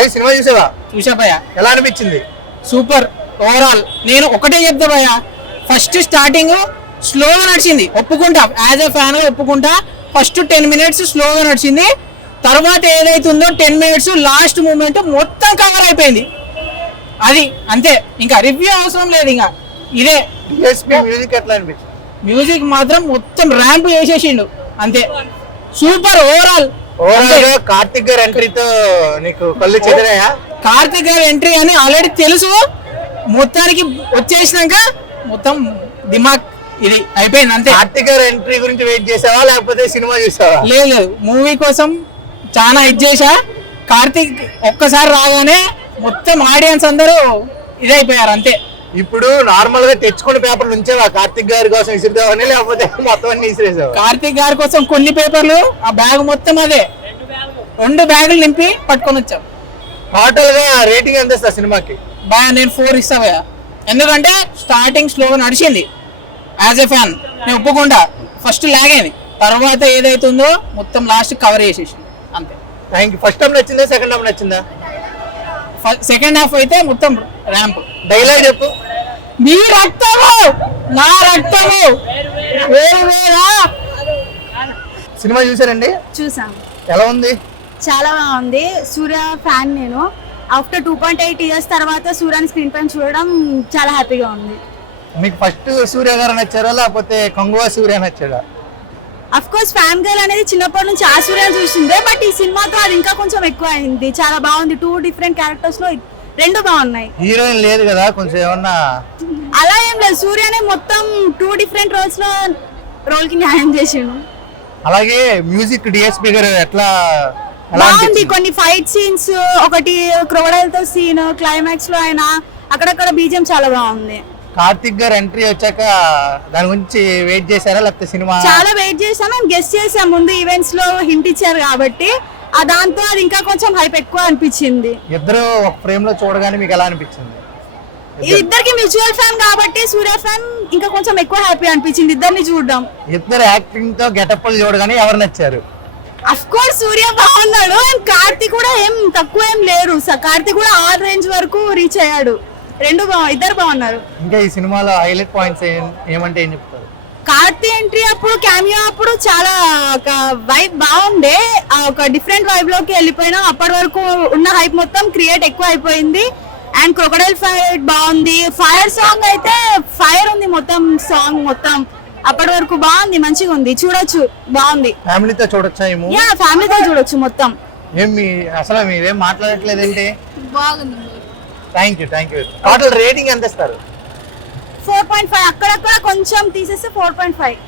Cinema చూసావా? చూసా భయ్యా. ఎలా అనిపించింది? సూపర్. ఓవరాల్ నేను ఒకటే చెప్తా భయ్యా, ఫస్ట్ స్టార్టింగ్ స్లోగా నడిచింది, ఒప్పుకుంటా, యాజ్ ఎ ఫ్యాన్ గా ఒప్పుకుంటా. ఫస్ట్ 10 minutes స్లోగా నడిచింది, తర్వాత ఏదైతుందో 10 minutes లాస్ట్ మూమెంట్ మొత్తం కవర్ అయిపోయింది. అది అంతే, ఇంకా రివ్యూ అవసరం లేదు. ఇంకా ఇదే డిఎస్పీ మ్యూజిక్ ఎట్లా అనిపించింది? మ్యూజిక్ మాత్రం మొత్తం ర్యాంప్ చేసేసిండు అంతే. Super overall. కార్తిక్ గారి ఎంట్రీతో నీకు కళ్ళు చెదిరాయా? కార్తిక్ గారి ఎంట్రీ అని ఆల్రెడీ తెలుసు, మొత్తానికి వచ్చేసినాక మొత్తం దిమాగ్ ఇది అయిపోయింది అంతే. కార్తిక్ గారి ఎంట్రీ గురించి వెయిట్ చేసావా లేకపోతే సినిమా చూసావా? లేదు, మూవీ కోసం చాలా ఇది చేశా. కార్తిక్ ఒక్కసారి రాగానే మొత్తం ఆడియన్స్ అందరూ ఇదైపోయారు అంతే. ఇప్పుడు నార్మల్ గా తెచ్చుకున్న పేపర్లు ఉంచేవా కార్తిక్ గారి కోసం విసిరిదామని, లేకపోతే మొత్తం అన్ని విసిరేసావా? కార్తిక్ గారి కోసం కొన్ని పేపర్లు, ఆ బ్యాగ్ మొత్తం అదే 2 బ్యాగులు నింపి పట్టుకొని వచ్చాం. టోటల్ గా రేటింగ్ ఎంత ఇస్తా సినిమాకి? బాగా నేను 4 ఇస్తా భయ్యా, ఎందుకంటే స్టార్టింగ్ స్లోగా నడిచింది. యాజ్ ఎ ఫ్యాన్ నేను ఒప్పుకుంటా, ఫస్ట్ లాగ్ అయింది, తర్వాత ఏదైతుందో మొత్తం లాస్ట్ కవర్ చేసేసి అంతే. Thank you. ఫస్ట్ హాఫ్ నచ్చిందా సెకండ్ హాఫ్ నచ్చిందా? సెకండ్ హాఫ్ అయితే మొత్తం ర్యాంప్. డైలాగ్ చెప్పు. మీ రక్తము నా రక్తము వేరు వేరా. సినిమా చూసారండి? చూసాం. ఎలా ఉంది? చాలా బాగుంది. సూర్య ఫ్యాన్ నేను. ఆఫ్టర్ 2.8 years తర్వాత సూర్యని స్క్రీన్ పైన చూడడం చాలా హ్యాపీగా ఉంది. మీకు ఫస్ట్ సూర్య గారు నచ్చారా లేకపోతే కంగువా సూర్య నచ్చాడా? అఫ్ కోర్స్ ఫ్యాన్ గర్ల్ అనేది చిన్నప్పటి నుంచి ఆ సూర్యని చూసిందే, బట్ ఈ సినిమాతో అది ఇంకా కొంచెం ఎక్కువ అయింది. చాలా బాగుంది. 2 different క్యారెక్టర్స్ లో 2 బాగున్నాయి. హీరోయిన్ లేదు కదా, కొంచెం ఏమన్నా? అలా ఏం లేదు, సూర్యనే మొత్తం 2 different roles లో రోల్ కి న్యాయం చేసిండు. అలాగే మ్యూజిక్ డిఎస్పీ గారు ఎట్లా బాగుంది. కొన్ని ఫైట్ సీన్స్, ఒకటి క్రొకడైల్ తో సీన్, క్లైమాక్స్ లో అయినా అక్కడక్కడ బీజిఎం చాలా బాగుంది. కార్తిక్ గారు ఎంట్రీ వచ్చాక దాని గురించి వెయిట్ చేశారా లేకపోతే సినిమా? చాలా వెయిట్ చేసాం, మేము గెస్ట్ చేసాం. ముందు ఈవెంట్స్ లో హింట్ ఇచ్చారు కాబట్టి ఆ దాంతో అది ఇంకా కొంచెం హైప్ ఎక్కువ అనిపించింది. ఇద్దరు ఒక ఫ్రేమ్ లో చూడగానే మీకు ఎలా అనిపించింది? ఇద్దరికి మ్యూచువల్ ఫ్యాన్ కాబట్టి సూర్య ఫ్యాన్ ఇంకా కొంచెం ఎక్కువ హ్యాపీ అనిపించింది ఇద్దరిని చూడడం. ఇద్దరు యాక్టింగ్ తో గెటప్లు చూడగానే ఎవరు నచ్చారు? అఫ్ కోర్స్ సూర్య బాగున్నాడు, అండ్ కార్తిక్ కూడా ఏం తక్కువ ఏం లేరు. కార్తిక్ కూడా ఆ రేంజ్ వరకు రీచ్ అయ్యాడు. ఇద్దరు బాగున్నారు. ఇంకా ఈ సినిమాలో హైలైట్ పాయింట్స్ ఏమంటే ఏం చెప్తారు? కార్తిక్ ఎంట్రీ అప్పుడు, క్యామియో అప్పుడు చాలా ఒక వైబ్ బాగుండే, ఒక డిఫరెంట్ వైబ్ లోకి వెళ్ళిపోయినా. అప్పటి వరకు ఉన్న హైప్ మొత్తం క్రియేట్ ఎక్కువ అయిపోయింది. అండ్ క్రొకడైల్ ఫైట్ బాగుంది. ఫైర్ సాంగ్ అయితే ఫైర్ ఉంది, మొత్తం సాంగ్ మొత్తం అప్పటి వరకు బాగుంది, మంచిగా ఉంది, చూడొచ్చు, బాగుంది. ఫ్యామిలీతో చూడొచ్చా? యా, ఫ్యామిలీతో చూడొచ్చు మొత్తం. అసలు మీరేం మాట్లాడట్లేదు ఏంటి? బాగుంది. Thank you. టోటల్ రేటింగ్ ఎంత ఇస్తారు? 4.5. అక్కడక్కడ కొంచెం తీసేస్తే 4.5.